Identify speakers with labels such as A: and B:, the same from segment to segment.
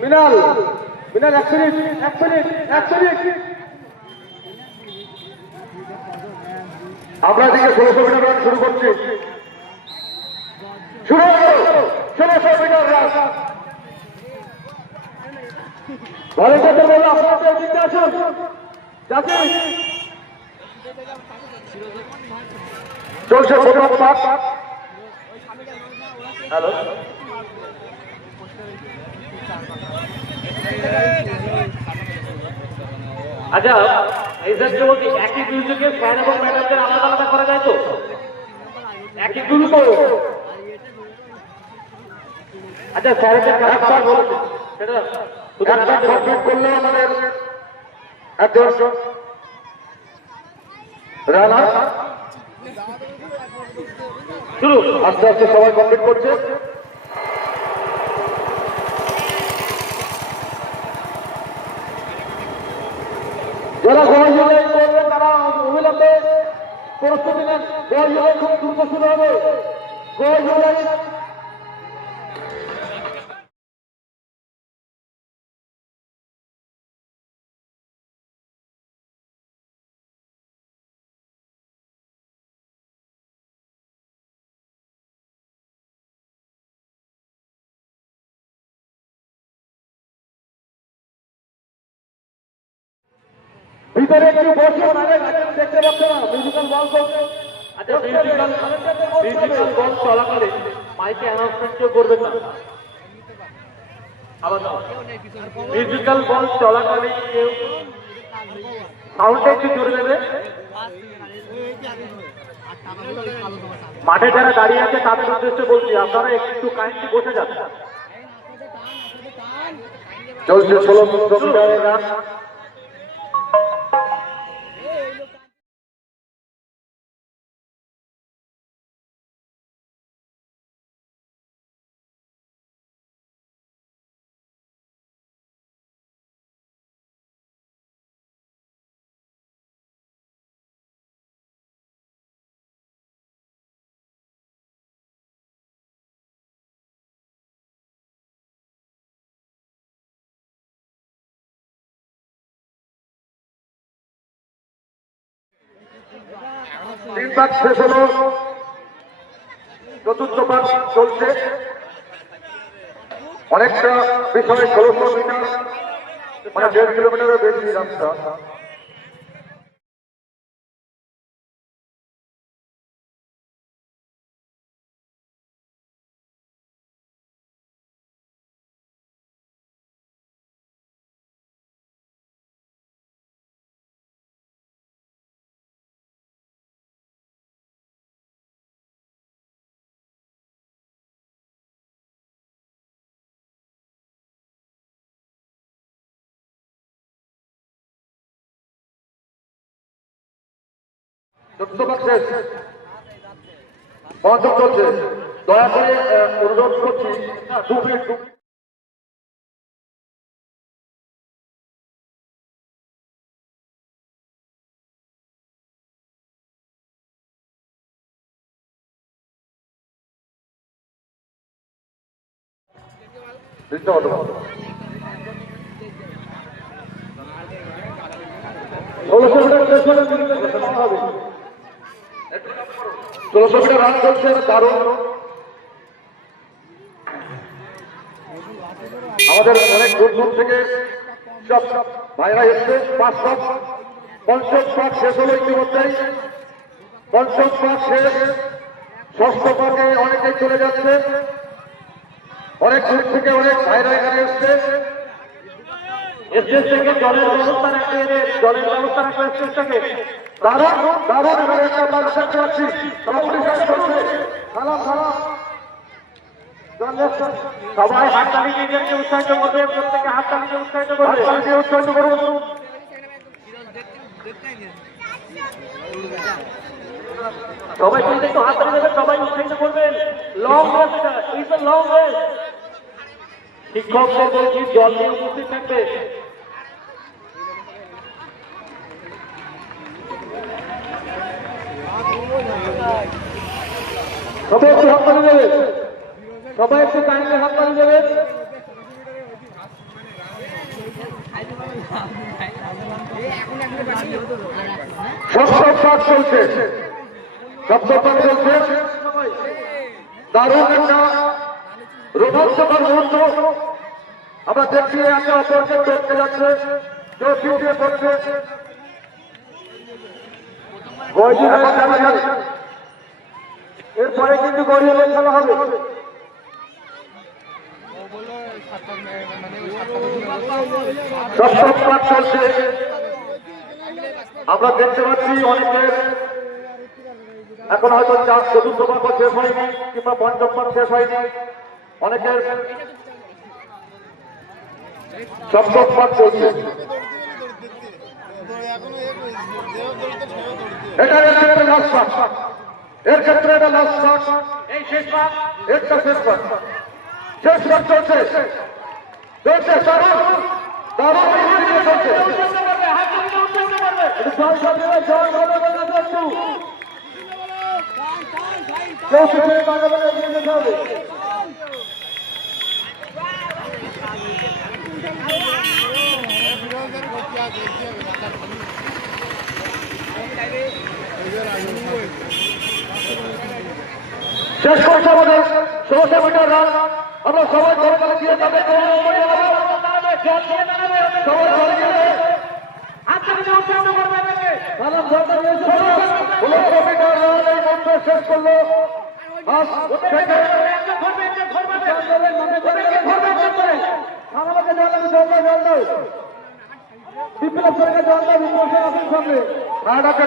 A: মিনাল। মিনাল, এক মিনিট এক মিনিট এক মিনিট। আমরা দিকে ষোলোশো মিটার রান শুরু করছি। শুরু ষোলোশো মিটার রান। বলল আপনাদের চলছে
B: হ্যালো। আচ্ছা এই ক্ষেত্রে বলছি একই মিউজিকে ফ্যান এবং ম্যাডামদের আলাদা আলাদা করা যায় তো? একই তো আচ্ছা
A: বলুন।
B: সেটা
A: করলে আমাদের একজন রানার
B: শুরু।
A: আস্তে আস্তে সবাই কমপ্লিট করছে। যারা গোল জুলাই করবে, তারা অবিলম্বে প্রস্তুতি নেন। জুলাই খুব দ্রুত শুরু হবে। গোল ভিতরে একটু আরে দেখতে পাচ্ছে না? মিউজিক্যাল বল চলছে
B: আচ্ছা মিউজিক্যাল মিউজিক্যাল বল চলাকালে মাইকে অ্যানাউন্সমেন্ট কেউ করবেন না? মিউজিক্যাল বল চলাকালে কেউ একটু জোরে দেবে। মাঠে যারা দাঁড়িয়ে আছে, তাদের উদ্দেশ্যে বলছি, আপনারা একটু কাইন্ডলি বসে যান।
A: চলছে ষোলো তিন পাক শেষ হলো। চতুর্থ পাক চলছে। অনেকটা বিষয় ষোলোশো মিটার মানে দেড় কিলোমিটারের বেশি রাস্তা। পাক শেষ পঞ্চম চলছে দয়া করে অনুরোধ করছি দু মিনিট ষোলোশো মিটার রান চলছে দারুণ। আমাদের অনেক দূর দূর থেকে সব ভাইরা এসছে, পাঁচ সব পঞ্চম পাক শেষ হলো ইতিমধ্যেই। পঞ্চম পাক শেষ। ষষ্ঠ পাকে অনেকেই চলে যাচ্ছে। অনেক দূর থেকে অনেক ভাইরা এখানে এসছে।
B: থেকে জলের ব্যবস্থা রাখতে জলের ব্যবস্থা রাখতে স্টেজ থেকে
A: দারুণ দারুণ এবার একটা মানুষ দেখতে পাচ্ছি। সালাম সালাম
B: সবাই হাততালি দিয়ে নিজেকে উৎসাহিত করবে, প্রত্যেকে হাততালি দিয়ে উৎসাহিত করবে।
A: হাততালি দিয়ে উৎসাহিত করুন
B: সবাই কিন্তু একটু হাততালি জল নিয়ে উপস্থিত থাকবে। সবাই একটু হাততালি দেবে। সবাই একটু কাইন্ডলি হাততালি দেবে।
A: সপ্তম পাঠ চলছে। সপ্তম পাঠ চলছে। দারুণ একটা রোমাঞ্চকর মুহূর্ত। আমরা দেখছি একে অপরকে দেখতে যাচ্ছে। কেউ পিছিয়ে পড়ছে। এরপরে কিন্তু গড়িয়ে খেলা হবে। চলছে। আমরা দেখতে পাচ্ছি অনেকের এখন হয়তো চার চতুর্থ পাঠ শেষ হয়নি কিংবা পঞ্চম পাঠ শেষ হয়নি। অনেকের সপ্তম পাঠ চলছে। এটা পাঠ এর ক্ষেত্রে এটা লাস্ট পাঠ
B: এই শেষ পাঠ
A: একটা শেষ পাঠ শেষ পাঠ চলছে। চলছে দারুণ। দারুণ দিকে চলছে। তাকাবে না, এগিয়ে যেতে হবে। শেষ করছে আমাদের ষোলোশো মিটার আমরা সবাই ঘরে ঘরে দিয়ে যাবে সবাই ঘরে গিয়ে ষোলোশো মিটার রান এই মন্ত্র শেষ করল। বিপ্লব সরকার জল দাও বিপ্লব সরকার সামনে হাড় আছে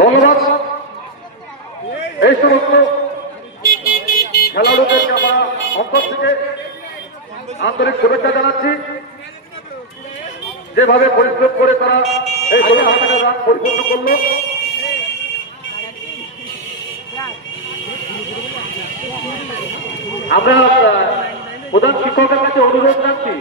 A: ধন্যবাদ। এই সমস্ত খেলাড়ুদেরকে আমরা অন্তর থেকে আন্তরিক শুভেচ্ছা জানাচ্ছি। যেভাবে পরিশ্রম করে তারা এই হাজার রান পরিপূর্ণ করল।
B: আমরা প্রধান শিক্ষকের কাছে অনুরোধ রাখছি